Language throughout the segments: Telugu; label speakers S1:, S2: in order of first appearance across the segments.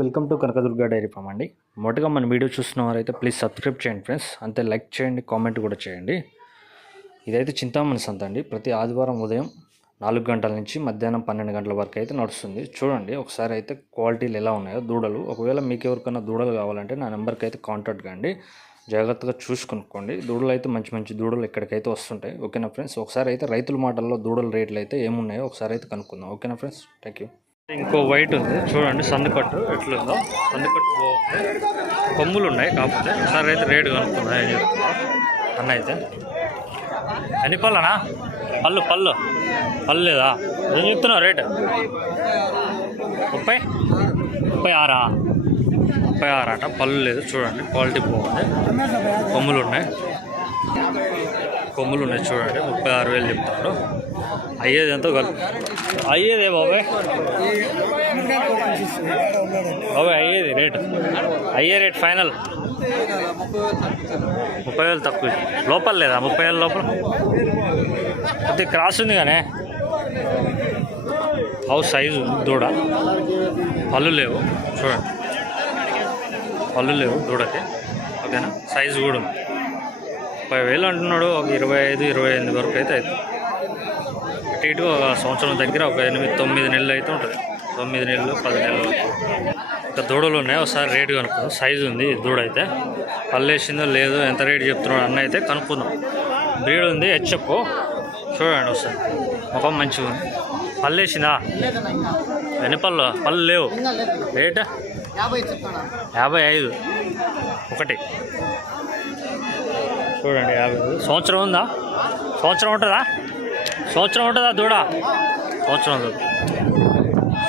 S1: Welcome to Kanakadurga dairy farm అండి. మొదటగా మన వీడియో చూస్తున్న వారైతే ప్లీజ్ సబ్స్క్రైబ్ చేయండి ఫ్రెండ్స్. అంతే లైక్ చేయండి కామెంట్ కూడా చేయండి. ఇదైతే చింతామణి సంత అండి. ప్రతి ఆదివారం ఉదయం నాలుగు గంటల నుంచి మధ్యాహ్నం పన్నెండు గంటల వరకు అయితే నడుస్తుంది. చూడండి ఒకసారి అయితే క్వాలిటీలు ఎలా ఉన్నాయో దూడలు. ఒకవేళ మీకు ఎవరికైనా దూడలు కావాలంటే నా నెంబర్కి అయితే కాంటాక్ట్ కండి. జాగ్రత్తగా చూసుకొనుక్కోండి. దూడలు అయితే మంచి మంచి దూడలు ఇక్కడికైతే వస్తుంటాయి. ఓకేనా ఫ్రెండ్స్? ఒకసారి అయితే రైతుల మాటల్లో దూడల రేట్లు అయితే ఏమున్నాయో ఒకసారి అయితే కనుక్కుందాం. ఓకేనా ఫ్రెండ్స్? Thank you. ఇంకో వైట్ ఉంది. చూడండి సందుకట్టు ఎట్లుందో. సందుకట్టు బాగుంది. కొమ్ములు ఉన్నాయి కాకపోతే సార్ అయితే రేటు కనుక్కున్నాయి అని చెప్తున్నా. అన్న అయితే. ఎన్ని పళ్ళనా? పళ్ళు పళ్ళు. పళ్ళు లేదా? ఏం చెప్తున్నావు రేటు? ముప్పై? ముప్పై ఆరా? ముప్పై ఆరు అట. పళ్ళు లేదు చూడండి. క్వాలిటీ బాగుంది. కొమ్ములు ఉన్నాయి కొమ్ములు ఉన్నాయి చూడండి. ముప్పై ఆరు వేలు చెప్తున్నాడు. అయ్యేది ఎంతో కలుపు అయ్యేదే బాబాయ్. బాబాయ్ అయ్యేది రేట్. అయ్యే రేట్ ఫైనల్. ముప్పై వేలు తక్కువ. లోపల లేదా? ముప్పై వేల లోపల? కొద్దిగా క్రాస్ ఉంది కానీ. హౌస్ సైజు ఉంది దూడ. పళ్ళు లేవు. చూడండి. పళ్ళు లేవు దూడకి. ఓకేనా? సైజు కూడా ఉంది. ముప్పై వేలు అంటున్నాడు. ఒక ఇరవై ఐదు ఇరవై ఎనిమిది వరకు అయితే అవుతుంది. అటు ఇటు ఒక సంవత్సరం దగ్గర ఒక ఎనిమిది తొమ్మిది నెలలు అయితే ఉంటుంది. తొమ్మిది నెలలు పది నెలలు. ఇంకా దూడలు ఉన్నాయి. ఒకసారి రేటు కనుక్కుందాం. సైజు ఉంది దూడ అయితే. పల్లేసిందో లేదో ఎంత రేటు చెప్తున్నాడు అన్న అయితే కనుక్కుందాం. బ్రీడ్ ఉంది హెచ్ఎప్ చూడండి ఒకసారి. ముఖం మంచిగా ఉంది. పల్లేసిందా ఎన్ని పళ్ళు? పళ్ళు లేవు. రేట?
S2: యాభై
S1: ఐదు. ఒకటి. చూడండి యాభై సంవత్సరం ఉందా? సంవత్సరం ఉంటుందా? సంవత్సరం ఉంటుందా దూడ? సంవత్సరం దూడ.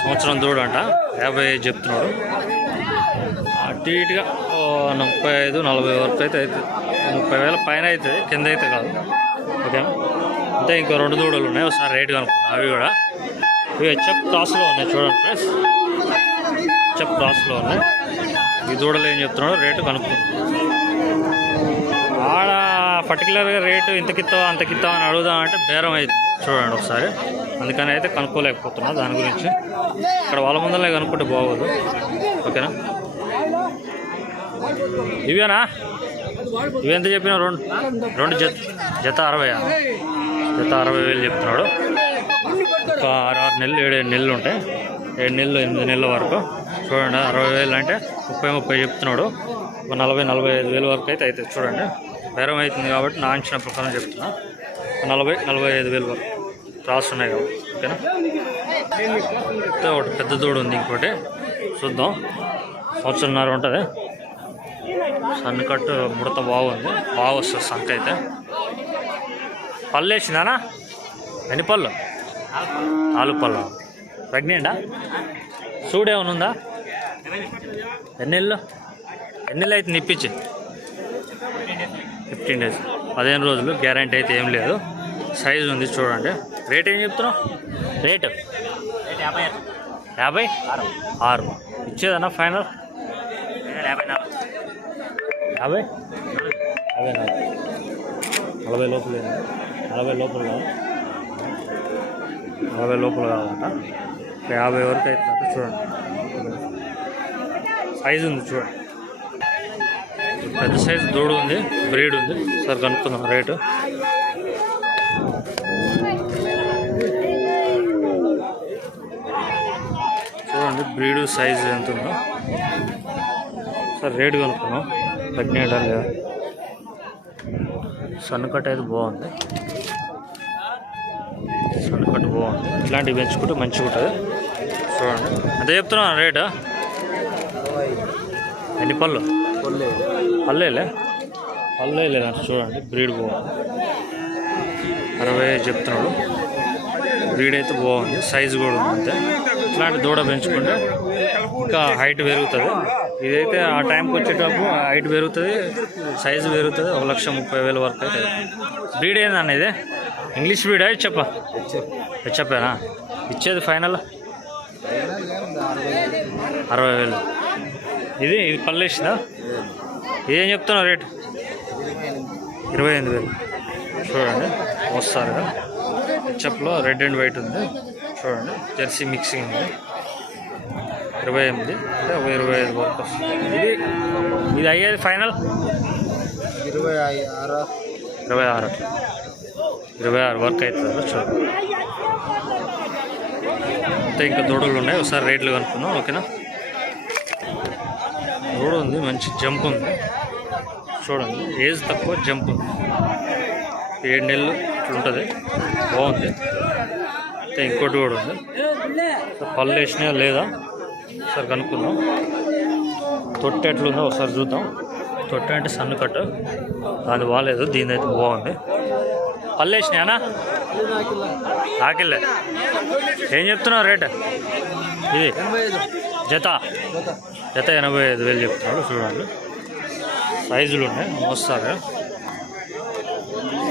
S1: సంవత్సరం దూడ అంట. యాభై ఐదు చెప్తున్నాడు. అటు ఇటుగా ముప్పై ఐదు నలభై వరకు అయితే అవుతుంది ముప్పై వేల పైన అవుతుంది కింద అయితే కాదు. ఓకే అంటే ఇంకో రెండు దూడలు ఉన్నాయి. ఒకసారి రేట్ కనుక్కున్నా అవి కూడా. ఇవి చెప్ క్రాస్లో ఉన్నాయి చూడండి ఫ్రెండ్స్. చెప్ క్రాస్లో ఉన్నాయి. ఈ దూడలు ఏం చెప్తున్నాడో రేటు కనుక్కుందాం. ఆడ పర్టికులర్గా రేటు ఇంతకిత్తావా అంతకిత్తావా అని అడుగుదామంటే బేరం అయితే చూడండి ఒకసారి. అందుకని అయితే కనుక్కోలేకపోతున్నా దాని గురించి. ఇక్కడ వాళ్ళ ముందరలే కనుక్కుంటే బాగోదు. ఓకేనా? ఇవేనా? ఇవెంత ఎంత చెప్పినా? రెండు. రెండు జత. జత అరవై జత అరవై వేలు చెప్తున్నాడు. ఒక ఆరు ఆరు నెలలు ఏడు ఏడు నెలలు ఉంటాయి. ఏడు నెలలు ఎనిమిది నెలల వరకు. చూడండి అరవై వేలు అంటే ముప్పై ముప్పై చెప్తున్నాడు. ఒక నలభై నలభై ఐదు వేల వరకు అయితే అవుతుంది. చూడండి. బేరం అవుతుంది కాబట్టి నా అంచనా ప్రకారం చెప్తున్నా. నలభై నలభై ఐదు వేలు వరకు క్రాస్ ఉన్నాయి కాబట్టి ఓకేనా? అయితే ఒకటి పెద్ద దూడు ఉంది ఇంకోటి. చూద్దాం. సంవత్సరంన్నర ఉంటుంది. సన్నకట్టు ముడత బాగుంది బాగా వస్తుంది సంక అయితే. పళ్ళు వేసిందానా? ఎన్ని పళ్ళు? నాలుగు పళ్ళు. ప్రెగ్నెంటా చూడు ఏమైనా ఉందా? ఎన్నెళ్ళు? ఎన్నెళ్ళు అయితే నిప్పించి. Fifteen days. పదిహేను రోజులు గ్యారంటీ అయితే ఏం లేదు. సైజు ఉంది చూడండి. రేట్ ఏం చెప్తున్నావు? రేట్?
S2: యాభై?
S1: ఆరు. ఇచ్చేదన్నా ఫైనల్?
S2: యాభై? నాలుగు
S1: యాభై యాభై నాలుగు. నలభై లోపల నలభై లోపల నలభై లోపల కావాలంట యాభై వరకు అవుతుందంట చూడండి. సైజు ఉంది చూడండి. పెద్ద సైజు దూడు ఉంది బ్రీడ్ ఉంది. సార్ కనుక్కుందాం రేటు. చూడండి బ్రీడ్ సైజు ఎంత ఉందో. సార్ రేటు కనుక్కున్నాం ప్రెగ్నెంటా లేదా సన్నకట్ అయితే బాగుంది. సన్నకట్ బాగుంది. ఇట్లాంటివి పెంచుకుంటే మంచిగా ఉంటుంది. చూడండి. అదే చెప్తున్నా రేటు? ఎన్ని పళ్ళు. పళ్ళేలే పళ్ళే లేదంట చూడండి బ్రీడ్ బాగుంది. అరవై చెప్తున్నాడు. బ్రీడ్ అయితే బాగుంది సైజు కూడా ఉంది అంతే. ఇట్లాంటి దూడ పెంచుకుంటే ఇంకా హైట్ పెరుగుతుంది. ఇదైతే ఆ టైంకి వచ్చేటప్పుడు హైట్ పెరుగుతుంది సైజు పెరుగుతుంది ఒక లక్ష ముప్పై వేల వరకు అయితే బ్రీడ్ ఏందన్న ఇదే? ఇంగ్లీష్ బ్రీడా చెప్ప? చెప్పానా? ఇచ్చేది ఫైనల్? అరవై వేలు. ఇది ఇది పల్లేసిందా ఇదేం చెప్తున్నావు రేటు? ఇరవై ఎనిమిది వేలు. చూడండి వస్తారు చెప్పులో రెడ్ అండ్ వైట్ ఉంది. చూడండి జెర్సీ మిక్సింగ్ ఉంది. ఇరవై ఎనిమిది ఒక ఇరవై ఐదు వరకు ఇది ఇది అయ్యేది ఫైనల్?
S2: ఇరవై ఆరు.
S1: ఇరవై ఆరు ఇరవై ఆరు వరకు అవుతుంది చూడండి. అంటే ఇంకా దూడలు ఉన్నాయి. ఒకసారి రేట్లు కనుక్కుందాం ఓకేనా? దూడ ఉంది మంచి జంప్ ఉంది. చూడండి ఏజ్ తక్కువ జంప్ ఉంది. ఏడు నెలలు ఇట్లా ఉంటుంది బాగుంది. అయితే ఇంకోటి కూడా ఉంది. పళ్ళు వేసినా లేదా? ఒకసారి కనుక్కుందాం. తొట్టె ఎట్లుందో ఒకసారి చూద్దాం. తొట్టె అంటే సన్ను కట్ట. అది బాగాలేదు దీని అయితే బాగుంది. పళ్ళు వేసినాయనా? ఆకిల్లే. ఏం చెప్తున్నావు రేట్? ఇది జత. జత ఎనభై ఐదు వేలు చెప్తున్నాడు చూడండి. సైజులు ఉన్నాయి మోస్తారు.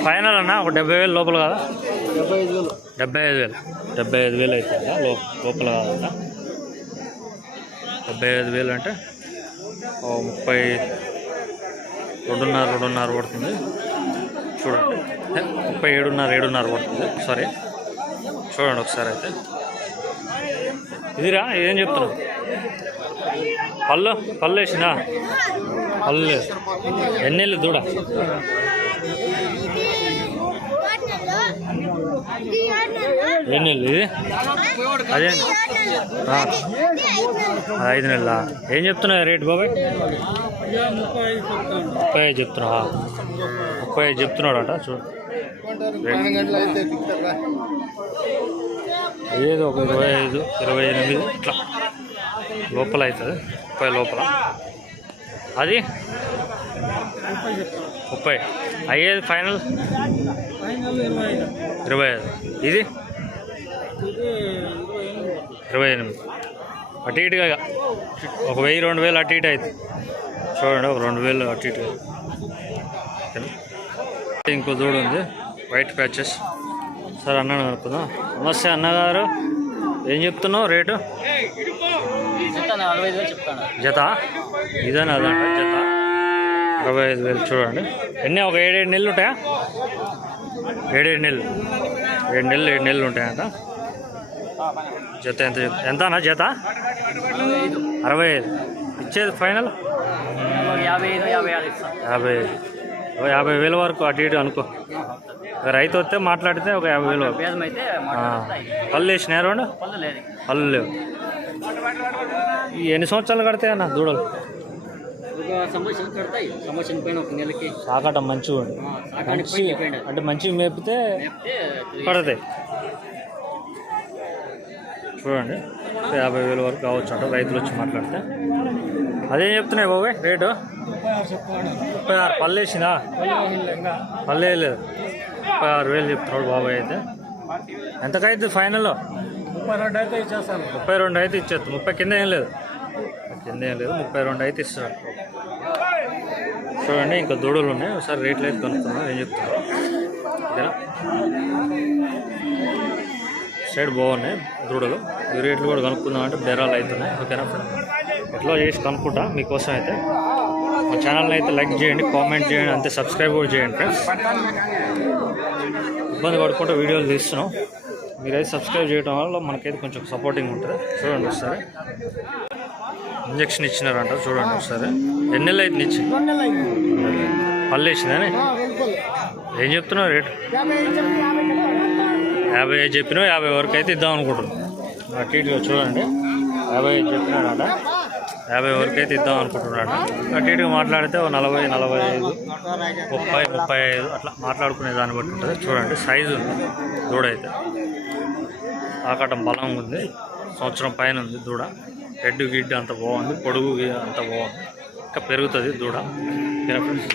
S1: ఫైనల్ అన్న ఒక డెబ్బై వేలు లోపల కదా?
S2: డెబ్బై ఐదు వేలు.
S1: డెబ్బై ఐదు వేలు డెబ్బై ఐదు వేలు అవుతుందా లోపల కాదంట డెబ్బై ఐదు వేలు అంటే ముప్పై రెండున్నర రెండున్నర పడుతుంది. చూడండి. ముప్పై ఏడున్నర ఏడున్నర పడుతుంది. సారీ చూడండి ఒకసారి అయితే. ఇదిరా ఏం చెప్తున్నావు? పళ్ళు పళ్ళు వేసినా? పళ్ళు. ఎన్నెళ్ళు దూడ? ఎన్నెళ్ళు ఇది? అదే ఐదు నెలల? ఏం చెప్తున్నావు రేట్ బాబాయ్? ముప్పై ఐదు చెప్తున్నావా? ముప్పై ఐదు చెప్తున్నాడు అంట చూడు ఏదో ఒక ఇరవై ఐదు ఇరవై ఎనిమిది ఇట్లా లోపల అవుతుంది ముప్పై లోపల. అది? ముప్పై. అయ్యేది ఫైనల్? ఇరవై ఐదు. ఇది? ఇరవై ఎనిమిది. అటు ఇటుగా ఒక వెయ్యి రెండు వేలు అటు ఇటు అవుతుంది చూడండి ఒక రెండు వేలు అటు ఇటు ఇంకో దూడ ఉంది. వైట్ ప్యాచెస్ సరే అన్నాను అనుకుందాం. నమస్తే అన్నగారు. ఏం చెప్తున్నావు? రేటు? జత? ఇదని అదంట జత? అరవై ఐదు వేలు చూడండి. ఎన్ని? ఒక ఏడేడు నెలలు ఉంటాయా? ఏడేడు నెలలు. ఏడు నెలలు ఏడు నెలలు ఉంటాయంట. జత ఎంత ఎంత అన్న జత?
S2: అరవై ఐదు.
S1: ఇచ్చేది ఫైనల్?
S2: యాభై యాభై
S1: యాభై ఐదు. ఓ యాభై వేల వరకు అటు ఇటు అనుకో. రైతు వస్తే మాట్లాడితే ఒక యాభై వేలు పళ్ళు వేసినాయి రెండు?
S2: పళ్ళు లేదు
S1: లేవు. ఎన్ని సంవత్సరాలు కడతాయి అన్న దూడలు? సాకటం మంచిగా మంచి అంటే మంచిగా మేపితే పడతాయి. చూడండి. యాభై వేల వరకు కావచ్చు అంట రైతులు వచ్చి మాట్లాడితే. అదేం చెప్తున్నాయి బాబాయ్ రేటు? ముప్పై ఆరు పళ్ళు వేయలేదు. ముప్పై ఆరు వేలు చెప్తున్నాడు బాబాయ్ అయితే. ఎంతకైతే ఫైనల్లో
S2: ముప్పై రెండు అయితే ఇచ్చేస్తాను.
S1: ముప్పై రెండు అయితే ఇచ్చేది ముప్పై కింద ఏం లేదు. కింద ఏం లేదు. ముప్పై రెండు అయితే ఇస్తున్నాడు చూడండి ఇంకా దూడలు ఉన్నాయి. ఒకసారి రేట్లు అయితే కనుక్కున్నాం ఏం చెప్తున్నారు ఓకేనా? సైడ్ బాగున్నాయి దూడలు. ఈ రేట్లు కూడా కనుక్కుందాం అంటే బేరాలు అవుతున్నాయి. ఓకేనా ఎట్లా చేసి కనుక్కుంటా మీకోసం అయితే. మా ఛానల్ని అయితే లైక్ చేయండి కామెంట్ చేయండి అంతే సబ్స్క్రైబ్ కూడా చేయండి ఫ్రెండ్స్ ఇబ్బంది పడుకుంటూ వీడియోలు తీస్తున్నాం. మీరైతే సబ్స్క్రైబ్ చేయడం వల్ల మనకైతే కొంచెం సపోర్టింగ్ ఉంటుంది. చూడండి ఒకసారి. ఇంజక్షన్ ఇచ్చినారంట చూడండి ఒకసారి. ఎన్ని నెలలు అయితే ఇచ్చి? పళ్ళు వేసిందని ఏం చెప్తున్నావు రేటు? యాభై ఐదు చెప్పినావు యాభై వరకు అయితే ఇద్దాం అనుకుంటున్నాం. అటు ఇటుగా చూడండి. యాభై ఐదు చెప్పినాడట యాభై వరకు అయితే ఇద్దాం అనుకుంటున్నాడు. అటు ఇటుగా మాట్లాడితే ఓ నలభై నలభై ఐదు ముప్పై ముప్పై ఐదు అట్లా మాట్లాడుకునే దాన్ని బట్టి ఉంటుంది. చూడండి సైజు ఉంది. దూడ అయితే ఆకటం బలం ఉంది. సంవత్సరం పైన ఉంది దూడ. హెడ్ గిడ్ అంత బాగుంది. పొడుగు గి- అంత బాగుంది. ఇంకా పెరుగుతుంది దూడ. ఫ్రెండ్స్.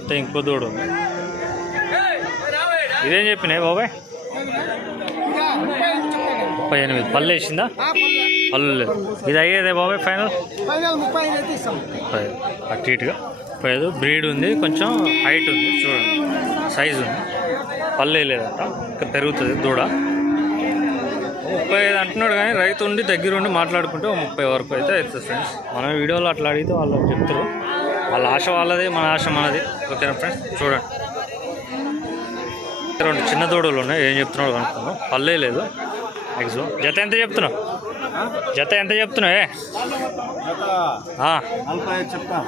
S1: అంటే ఇంకో దూడ ఉంది. ఇదేం చెప్పినాయి బాబాయ్? ముప్పై ఎనిమిది. పళ్ళు వేసిందా? పళ్ళు లేదు ఇది అయ్యేదే బాబాయ్ ఫైనల్? అటు ఇటుగా. ముప్పై ఐదు బ్రీడ్ ఉంది కొంచెం హైట్ ఉంది చూడండి. సైజు ఉంది. పల్లె లేదంట. ఇంకా పెరుగుతుంది దూడ. ముప్పై ఐదు అంటున్నాడు కానీ రైతు ఉండి దగ్గర ఉండి మాట్లాడుకుంటే ముప్పై వరకు అయితే అవుతుంది ఫ్రెండ్స్. మనం వీడియోలో అట్లా అడిగితే వాళ్ళు చెప్తారు. వాళ్ళ ఆశ వాళ్ళది మన ఆశ మనది. ఓకేనా ఫ్రెండ్స్? చూడండి. రెండు చిన్న దూడలు ఉన్నాయి. ఏం చెప్తున్నాడు అనుకున్నాం పల్లె లేదు. మ్యాక్సిమం జత ఎంత చెప్తున్నావు? జత ఎంత చెప్తున్నావే
S3: గత
S1: ఆ,
S3: నలభై ఐదు చెప్తా.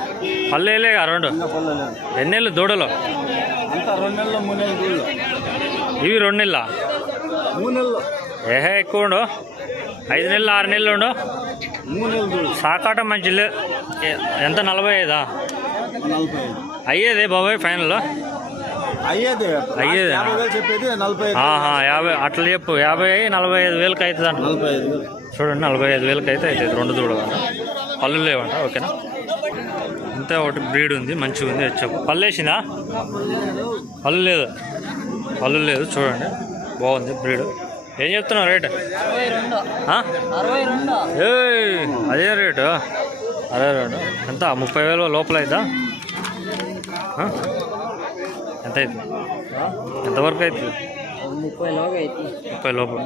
S1: పల్లెలేగా రెండు. ఎన్నెళ్ళు దూడలు? ఇవి రెండు నెలల? ఏహే ఎక్కువ ఉండు. ఐదు నెలలు ఆరు నెలలు ఉండు. సాకాట మంచి ఎంత? నలభై ఐదా? అయ్యేదే బాబాయ్ ఫైనల్
S3: అయ్యేది. చెప్పేది నలభై
S1: యాభై అట్లా చెప్పు. యాభై నలభై ఐదు వేలకి అవుతుంది అంట.
S3: నలభై ఐదు వేలు.
S1: చూడండి నలభై ఐదు వేలకి అయితే అవుతుంది. రెండు అంట పళ్ళు లేవంట ఓకేనా? ఇంతే ఒకటి బ్రీడ్ ఉంది మంచిగా ఉంది చెప్పు. పళ్ళు వేసిందా? పళ్ళు లేదు. పళ్ళు లేదు చూడండి. బాగుంది బ్రీడ్ ఏం చెప్తున్నావు రేట్? అదే రేటు? అదే రేటు. ఎంత? ముప్పై వేలు లోపల అవుతా? ఎంత అవుతుంది ఎంతవరకు అవుతుంది
S2: ముప్పై
S1: లోపల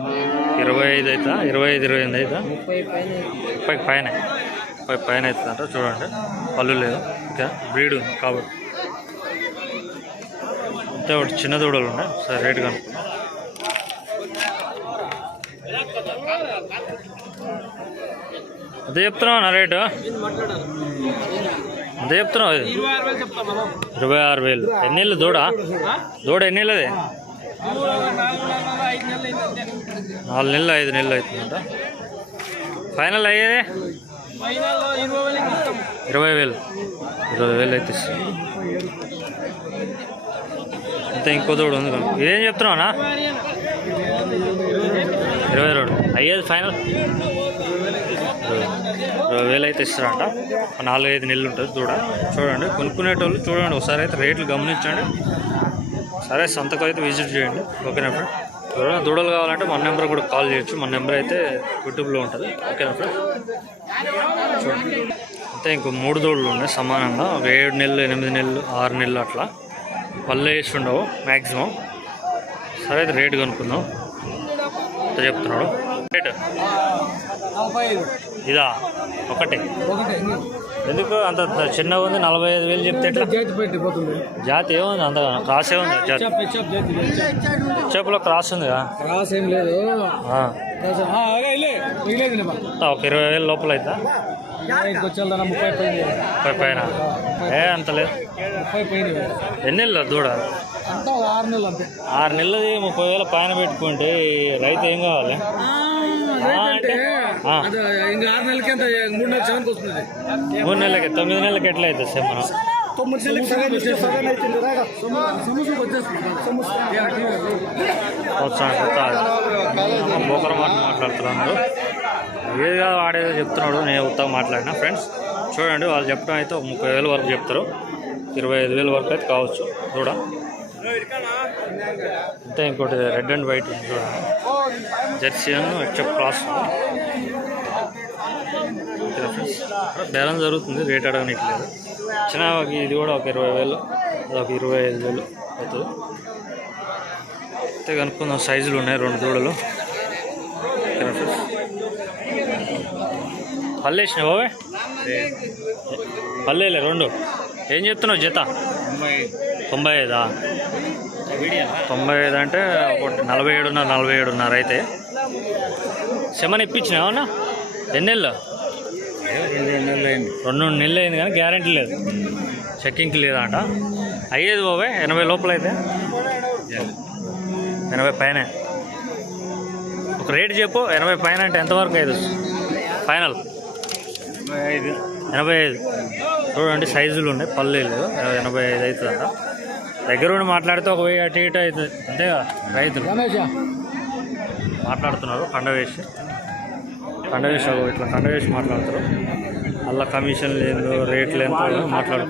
S1: ఇరవై ఐదు అవుతా ఇరవై ఐదు ఇరవై ఎనిమిది అవుతా
S2: ముప్పై పైన
S1: ముప్పై పైన. ముప్పై పైన అవుతుందంట చూడండి. పళ్ళు లేదు ఇంకా బ్రీడ్ ఉంది కాబట్టి అంతే ఒకటి చిన్న దూడలు ఉన్నాయి. సరే రేట్ కనుక అదే చెప్తున్నావు నా రేటు? ఎంత చెప్తున్నావు? అది ఇరవై ఆరు వేలు. ఎన్నేళ్ళు దూడ? దూడ ఎన్నేళ్ళది నాలుగు నెలలు ఐదు నెలలు అవుతుందంట. ఫైనల్ అయ్యేది? ఇరవై వేలు. ఇరవై వేలు అయితే అంతే ఇంకో దూడు ఉంది ఇదేం చెప్తున్నావునా ఇరవై రెండు. అయ్యేది ఫైనల్? ఇరవై వేలు అయితే ఇస్తారంట. నాలుగైదు నెలలు ఉంటుంది దూడ. చూడండి కొనుక్కునేటోళ్ళు చూడండి ఒకసారి అయితే రేట్లు గమనించండి. సరే సంతకు అయితే విజిట్ చేయండి. ఓకేనా ఫ్రెండ్ ఎవరైనా దూడలు కావాలంటే మన నెంబర్ కూడా కాల్ చేయొచ్చు. మన నెంబర్ అయితే యూట్యూబ్లో ఉంటుంది. ఓకేనా ఫ్రెండ్ చూడండి. అంతే ఇంకో మూడు దూడలు ఉన్నాయి సమానంగా. ఏడు నెలలు ఎనిమిది నెలలు ఆరు నెలలు అట్లా. పళ్ళు వేసి ఉండవు మ్యాక్సిమం సరే అయితే రేటు కనుక్కుందాం. చెప్తున్నాడు? రేటు? ఇదా ఒకటి. ఎందుకు అంత చిన్నగా ఉంది? నలభై ఐదు వేలు చెప్తే ఎట్లా?
S2: జాతి
S1: ఏముంది? అంత క్రాస్ ఏముంది? జాతి క్రాస్ ఉందిగా?
S2: రాస్ ఏం లేదు.
S1: ఒక ఇరవై వేలు లోపల అవుతా
S2: వచ్చేదా ముప్పై పైన.
S1: ఏ అంత లేదు. ఎన్ని నెలలు దూడ?
S2: ఆరు నెలలు అంతే.
S1: ఆరు నెలలది ముప్పై వేల పైన పెట్టుకుంటే రైతు ఏం కావాలి?
S2: మూడు
S1: నెలలకి తొమ్మిది నెలలకి ఎట్లా అవుతుంది సార్ మనం?
S2: తొమ్మిది
S1: బోకర మాట మాట్లాడుతున్నారు ఏది కాదు ఆడేదో చెప్తున్నాడు. నేను ఉత్తగా మాట్లాడినా. ఫ్రెండ్స్ చూడండి వాళ్ళు చెప్పడం అయితే ఒక ముప్పై వేల వరకు చెప్తారు. ఇరవై ఐదు వేల వరకు అయితే కావచ్చు. చూడ. అంతే ఇంకోటి రెడ్ అండ్ వైట్ చూడండి. జెర్సీ అను క్రాస్ ఫ్రెండ్స్ బేరం జరుగుతుంది రేట్ అడగనట్లేదు చిన్న ఇది కూడా ఒక ఇరవై వేలు ఒక ఇరవై ఐదు వేలు అవుతుంది. అయితే కనుక్కుందాం సైజులు ఉన్నాయి రెండు దూడలు. ఓకేనా ఓవే పళ్ళు వేసినావు పల్లెలే రెండు. ఏం చెప్తున్నావు జత? తొంభై ఐదా? తొంభై ఐదు అంటే ఒకటి నలభై ఏడున్నర నలభై ఏడున్నర అయితే. సెమన్ ఇప్పించినావు అన్న ఎన్ని నెలలు రెండు నెలలు అయింది కానీ గ్యారంటీ లేదు. చెక్కింగ్కి లేదంట. అయ్యేది బాబాయ్ ఎనభై లోపల అయితే ఎనభై పైన. ఒక రేట్ చెప్పు ఎనభై పైన అంటే ఎంతవరకు అయ్యేది? ఫైనల్.
S3: ఐదు.
S1: ఎనభై ఐదు. చూడండి సైజులు ఉన్నాయి. పల్లెలు ఎనభై ఐదు అవుతుందంట. దగ్గర ఉండి మాట్లాడితే ఒక వెయ్యి అటు ఇటు అవుతుంది. అంతేగా రైతులు.
S2: రమేష్?
S1: మాట్లాడుతున్నారు కండవేసి కండవేసి అగో ఇట్లా కండవేసి మాట్లాడతారు అలా కమిషన్ లేదు రేట్లు ఎంత మాట్లాడు.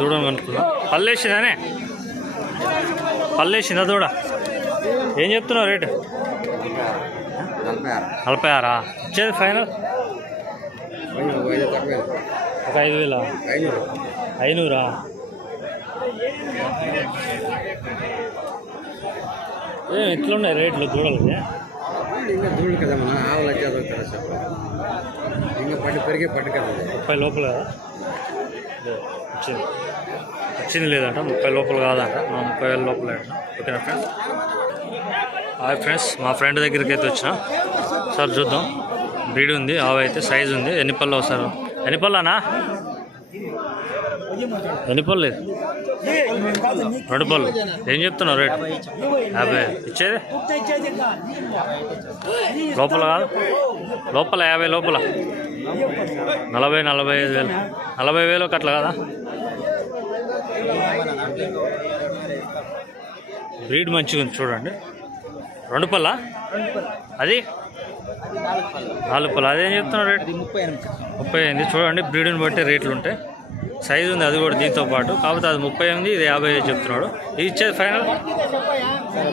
S1: దూడను కనుక్కున్నాం. పల్లేసిందానే? పల్లేసిందా దూడ? ఏం చెప్తున్నావు రేటు?
S3: నలభై ఆరు.
S1: నలభై ఆరా? ఇచ్చేది ఫైనల్? ఒక ఐదు వేలా?
S3: ఐదు
S1: ఐనూరా? ఏం ఎట్లున్నాయి రేట్లు దూడలకి
S3: ఇంకా కదా మన ఆవులు వచ్చేది కదా? ఇంకా పట్టు పెరిగే పట్టు కదా
S1: ముప్పై లోపల వచ్చింది. వచ్చింది లేదంట ముప్పై లోపల కాదంట. ముప్పై వేల లోపల అంట ఓకేనా ఫ్రెండ్స్ హాయ్ ఫ్రెండ్స్ మా ఫ్రెండ్ దగ్గరికి అయితే వచ్చిన. సార్ చూద్దాం. బ్రీడ్ ఉంది ఆవు అయితే సైజ్ ఉంది. ఎన్ని పళ్ళు వస్తారు? ఎన్ని పళ్ళనా? ఎన్ని పళ్ళు రెండు పళ్ళు. ఏం చెప్తున్నావు రేట్? యాభై. ఇచ్చేది? లోపల కాదు. లోపల యాభై లోపల. నలభై నలభై ఐదు వేలు. నలభై వేలు అట్లా కదా? బ్రీడ్ మంచిగా ఉంది చూడండి. రెండు పళ్ళ? అది? నాలుగు పళ్ళు. అదేం చెప్తున్నారు రేట్?
S2: ముప్పై ఎనిమిది.
S1: ముప్పై ఎనిమిది. చూడండి బ్రీడ్ని బట్టి రేట్లు ఉంటాయి. సైజు ఉంది అది కూడా దీంతో పాటు. కాకపోతే అది ముప్పై ఎనిమిది ఇది యాభై ఐదు చెప్తున్నాడు. ఇది ఇచ్చేది ఫైనల్?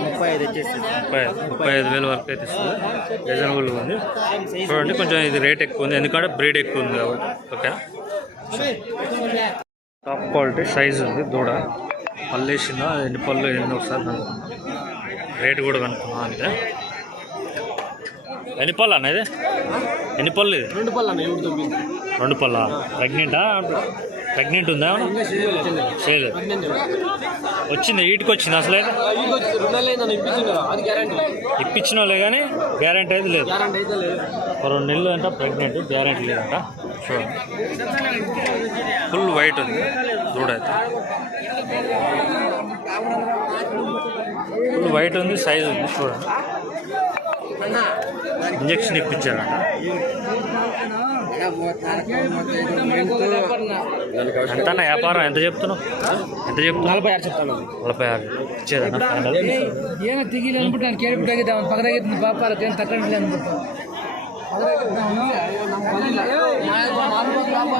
S2: ముప్పై ఐదు
S1: ముప్పై ఐదు. ముప్పై ఐదు వేల వరకు అయితే ఇస్తుంది. రీజనబుల్గా ఉంది. చూడండి కొంచెం ఇది రేట్ ఎక్కువ ఉంది. ఎందుకంటే బ్రీడ్ ఎక్కువ ఉంది కాబట్టి. ఓకేనా? టాప్ క్వాలిటీ సైజ్ ఉంది దూడ. పళ్ళు వేసిందా? ఎన్ని పళ్ళు ఎన్ని ఒకసారి రేట్ కూడా కనుక్కున్నా అంతే. ఎన్ని పళ్ళు అన్న ఇది? ఎన్ని పళ్ళు ఇది?
S2: రెండు పళ్ళు అన్న తొమ్మిది
S1: రెండు పళ్ళ? ప్రెగ్నెంటా ప్రెగ్నెంట్ ఉందా? చేయలేదు వచ్చింది? వీటికి వచ్చింది అసలు అయితే? ఇప్పించిన వాళ్ళే కానీ గ్యారంటీ అయితే లేదు.
S2: లేదు.
S1: రెండు నెలలు అంట ప్రెగ్నెంట్ గ్యారంటీ లేదంట. చూడండి ఫుల్ వైట్ ఉంది. అయితే. ఫుల్ వైట్ ఉంది సైజ్ ఉంది చూడండి ఇంజక్షన్ ఇప్పించారంట ఎంత అన్న వ్యాపారం? ఎంత చెప్తున్నావు? ఎంత చెప్తున్నావు?
S2: నలభై ఆరు చెప్తాను
S1: నలభై ఆరు.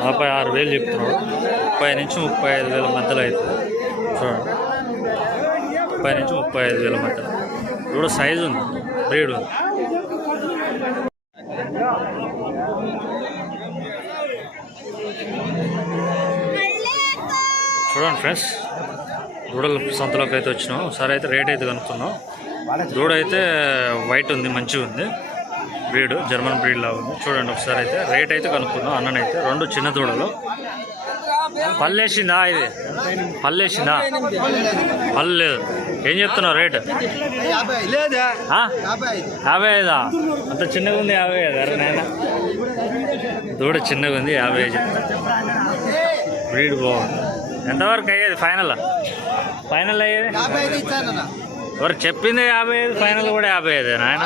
S1: నలభై ఆరు వేలు చెప్తున్నాడు ముప్పై నుంచి ముప్పై ఐదు వేల మధ్యలో అవుతుంది చూడండి. ముప్పై నుంచి ముప్పై ఐదు వేల మధ్యలో. ఇప్పుడు సైజు ఉంది. బ్రీడ్ ఉంది. చూడండి ఫ్రెండ్స్ దూడల సంతలోకి అయితే వచ్చినాం. ఒకసారి అయితే రేట్ అయితే కనుక్కున్నాం. దూడ అయితే వైట్ ఉంది మంచిగా ఉంది. బ్రీడ్ జర్మన్ బ్రీడ్ లాగా ఉంది. చూడండి ఒకసారి అయితే రేట్ అయితే కనుక్కున్నాం. అన్ననైతే రెండు చిన్న దూడలు. పల్లేసిందా ఇది? పల్లేసిందా పల్లేదు లేదు. ఏం చెప్తున్నావు రేట్? ఆ? యాభై ఐదా? అంత చిన్నగా ఉంది యాభై ఐదు. అరే నాయన. దూడ చిన్నగా ఉంది యాభై ఐదు బ్రీడ్ బాగుంది. ఎంతవరకు అయ్యేది ఫైనల్ ఫైనల్ అయ్యేది? ఎవరు చెప్పింది యాభై ఐదు ఫైనల్ కూడా యాభై ఐదు నాయన?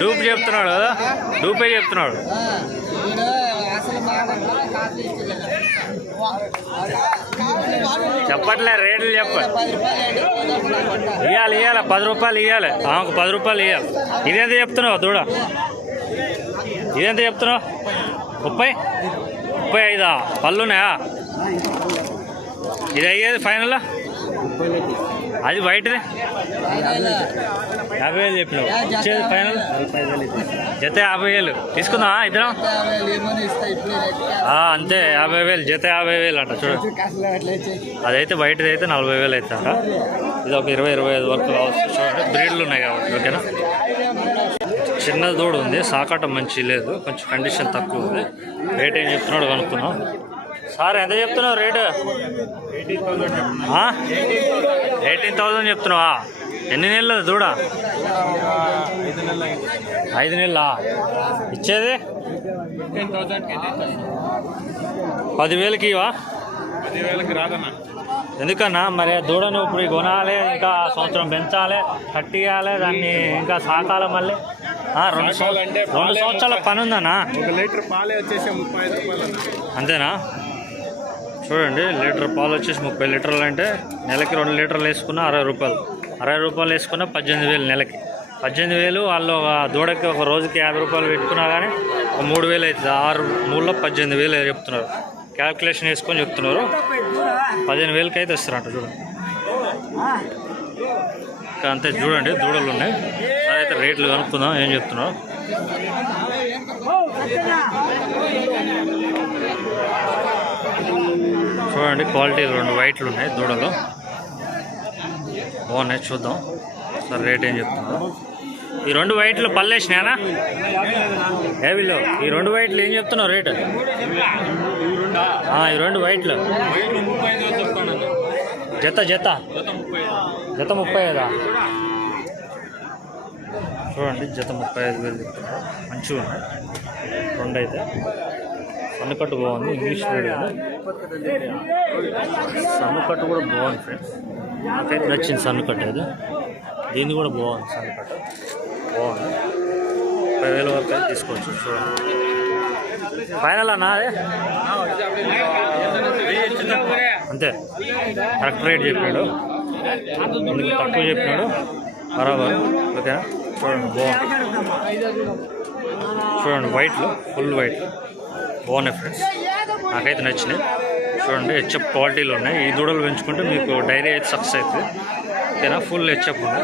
S1: డూప్ చెప్తున్నాడు కదా డూపే చెప్తున్నాడు. చెప్పట్లే రేట్లు చెప్ప. ఇవ్వాలి ఇవ్వాలి పది రూపాయలు ఇవ్వాలి ఆమెకు పది రూపాయలు ఇవ్వాలి ఇదెంత చెప్తున్నావు దూడ? ఇదెంత చెప్తున్నావు? ముప్పై? ముప్పై ఐదా? పళ్ళున్నాయా? ఇది అయ్యేది ఫైనల్? అది బయటది? యాభై వేలు చెప్పినావు. ఇచ్చేది ఫైనల్? జత యాభై వేలు. తీసుకుందా ఇద్దరం? అంతే యాభై వేలు. జత యాభై వేలు అంట చూడు. అదైతే బయటది అయితే నలభై వేలు అవుతుందంట. ఇది ఒక ఇరవై ఇరవై ఐదు వరకు కావచ్చు చూడండి బ్రీడ్లు ఉన్నాయి కాబట్టి ఓకేనా? చిన్న దూడ ఉంది సాకటం మంచి లేదు కొంచెం కండిషన్ తక్కువ ఉంది. రేట్ ఏం చెప్తున్నాడు కనుక్కున్నాం సార్ ఎంత చెప్తున్నావు రేటు ఎయిటీన్ థౌజండ్ చెప్తున్నావా? ఎన్ని నెలలు దూడ? ఐదు నెలలా? ఇచ్చేది? పదివేలకి ఇవా
S2: పదివేలకి రాదన్నా
S1: ఎందుకన్నా? మరి దూడను ఇప్పుడు కొనాలి ఇంకా సంవత్సరం పెంచాలి కట్టియాలి దాన్ని ఇంకా సాకాలి మళ్ళీ. రెండు సంవత్సరాల పని ఉందన్నా
S2: ఒక లీటర్ పాలే వచ్చేసి ముప్పై ఐదు రూపాయలు అన్న
S1: అంతేనా? చూడండి లీటర్ పాలు వచ్చేసి ముప్పై లీటర్లు అంటే నెలకి రెండు లీటర్లు వేసుకున్న అరవై రూపాయలు. అరవై రూపాయలు వేసుకున్న పద్దెనిమిది వేలు నెలకి. పద్దెనిమిది వేలు వాళ్ళు ఒక దూడకి ఒక రోజుకి యాభై రూపాయలు పెట్టుకున్నా కానీ ఒక మూడు వేలు అవుతుంది ఆరు మూడులో పద్దెనిమిది వేలు చెప్తున్నారు. క్యాల్కులేషన్ వేసుకొని చెప్తున్నారు. పదిహేను వేలకి అయితే ఇస్తారంట చూడండి అంతే చూడండి దూడలు ఉన్నాయి. సరే అయితే రేట్లు కనుక్కుందాం ఏం చెప్తున్నారు చూడండి క్వాలిటీ రెండు వైట్లు ఉన్నాయి దూడలు. బాగున్నాయి చూద్దాం. సార్ రేట్ ఏం చెప్తున్నారు ఈ రెండు వైట్లు పల్లేసినాయనా? ఏ వీళ్ళు ఈ రెండు వైట్లు ఏం చెప్తున్నావు రేటు? ఈ రెండు వైట్లు. జత జత. జత ముప్పై ఐదా? చూడండి జత ముప్పై ఐదు వేలు చెప్తున్నారు మంచిగా ఉన్నాయి. రెండు అయితే సన్నకట్టు బాగుంది ఇంగ్లీష్ మీడియం సన్నకట్టు కూడా బాగుంది ఫ్రెండ్స్ నాకైతే నచ్చింది సన్నకట్టు అది. దీన్ని కూడా బాగుంది సన్నకట్టు. బాగుంది. ముప్పై వేల వరకు అయితే తీసుకోవచ్చు చూడండి. ఫైనల్ అన్నా అదే? అంతే. కరెక్ట్ రేట్ చెప్పాడు. తక్కువ చెప్పినాడు. బరాబర్ ఓకేనా? చూడండి బాగుంది. చూడండి వైట్లో ఫుల్ వైట్ బాగున్నాయి ఫ్రెండ్స్ నాకైతే నచ్చినాయి. చూడండి హెచ్ఎఫ్ క్వాలిటీలు ఉన్నాయి. ఈ దూడలు పెంచుకుంటే మీకు డైరీ అయితే సక్సెస్ అవుతుంది. ఓకేనా? ఫుల్ హెచ్ఎఫ్ ఉంది.